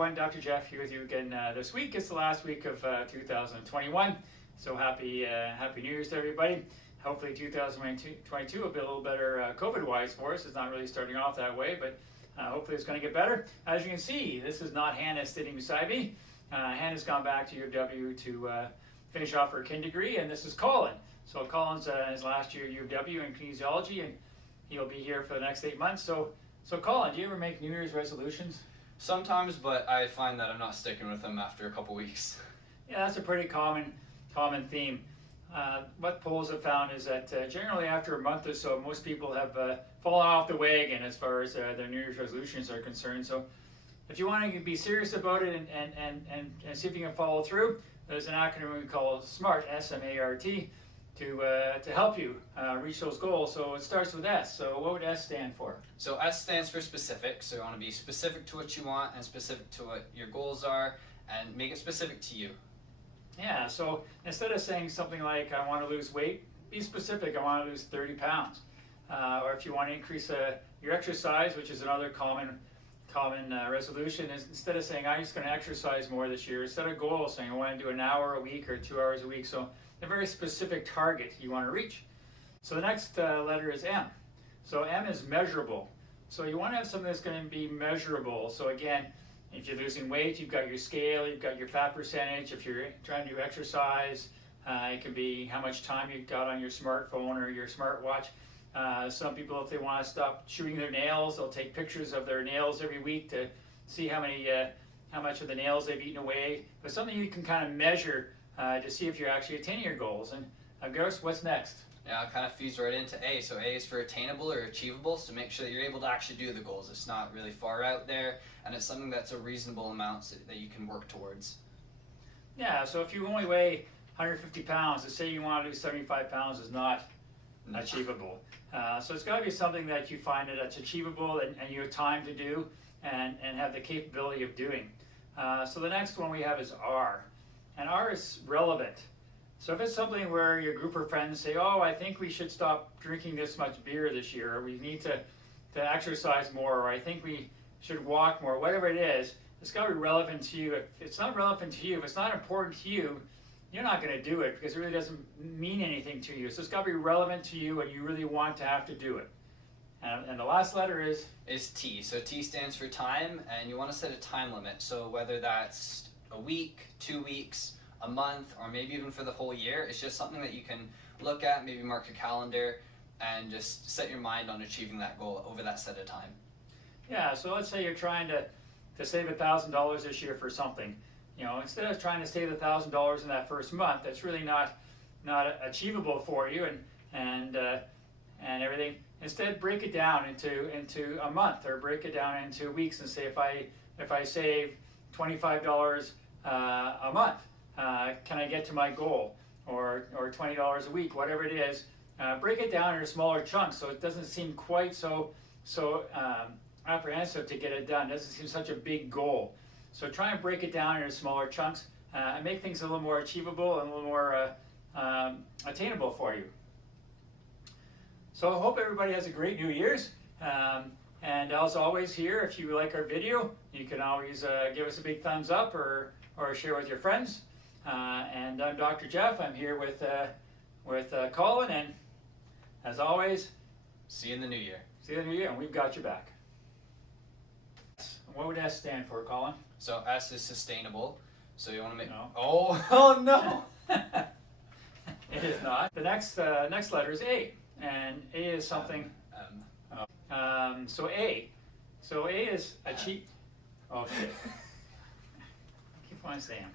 everyone, Dr. Jeff here with you again this week. It's the last week of 2021, so happy New Year's to everybody. Hopefully 2022 will be a little better COVID-wise for us. It's not really starting off that way, but hopefully it's going to get better. As you can see, this is not Hannah sitting beside me. Hannah's gone back to UW to finish off her kin degree, and this is Colin. So Colin's his last year at UW in kinesiology, and he'll be here for the next 8 months. So Colin, do you ever make New Year's resolutions? Sometimes, but I find that I'm not sticking with them after a couple weeks. Yeah, that's a pretty common theme. What polls have found is that generally after a month or so, most people have fallen off the wagon as far as their New Year's resolutions are concerned. So if you want to be serious about it and see if you can follow through, there's an acronym we call SMART, S-M-A-R-T, to help you reach those goals. So it starts with S. So what would S stand for? So S stands for specific. So you want to be specific to what you want and specific to what your goals are, and make it specific to you. Yeah, so instead of saying something like, I want to lose weight, be specific, I want to lose 30 pounds. Or if you want to increase your exercise, which is another common resolution, is instead of saying, I'm just going to exercise more this year, set a goal saying, I want to do an hour a week or 2 hours a week. So a very specific target you want to reach. So the next letter is M. So M is measurable. So you want to have something that's going to be measurable. So again, if you're losing weight, you've got your scale, you've got your fat percentage. If you're trying to do exercise, it can be how much time you've got on your smartphone or your smartwatch. Some people, if they want to stop chewing their nails, they'll take pictures of their nails every week to see how much of the nails they've eaten away. But something you can kind of measure to see if you're actually attaining your goals. And Garth, what's next? Yeah, it kind of feeds right into A. So A is for attainable or achievable, so make sure that you're able to actually do the goals. It's not really far out there, and it's something that's a reasonable amount that you can work towards. Yeah, so if you only weigh 150 pounds, to say you want to lose 75 pounds is not achievable. So it's got to be something that you find that's achievable and you have time to do and have the capability of doing. So the next one we have is R. And R is relevant. So if it's something where your group of friends say, oh, I think we should stop drinking this much beer this year, or we need to exercise more, or I think we should walk more, whatever it is, it's got to be relevant to you. If it's not relevant to you, if it's not important to you, you're not going to do it because it really doesn't mean anything to you. So it's got to be relevant to you and you really want to have to do it. And the last letter is T. So T stands for time, and you want to set a time limit. So whether that's a week, 2 weeks, a month, or maybe even for the whole year, it's just something that you can look at, maybe mark a calendar, and just set your mind on achieving that goal over that set of time. Yeah, so let's say you're trying to save $1,000 this year for something. You know, instead of trying to save $1,000 in that first month, that's really not achievable for you and everything. Instead, break it down into a month, or break it down into weeks, and say if I save $25 a month, can I get to my goal? Or $20 a week, whatever it is. Break it down into smaller chunks so it doesn't seem quite so apprehensive to get it done. It doesn't seem such a big goal. So try and break it down into smaller chunks and make things a little more achievable and a little more attainable for you. So I hope everybody has a great New Year's. And as always here, if you like our video, you can always give us a big thumbs up or share with your friends. And I'm Dr. Jeff. I'm here with Colin, and as always, see you in the new year. See you in the new year, and we've got your back. What would S stand for, Colin? So S is sustainable. So you want to make No. Oh no! It is not. The next letter is A, and A is something. So A is achieve. Oh shit! I keep on saying.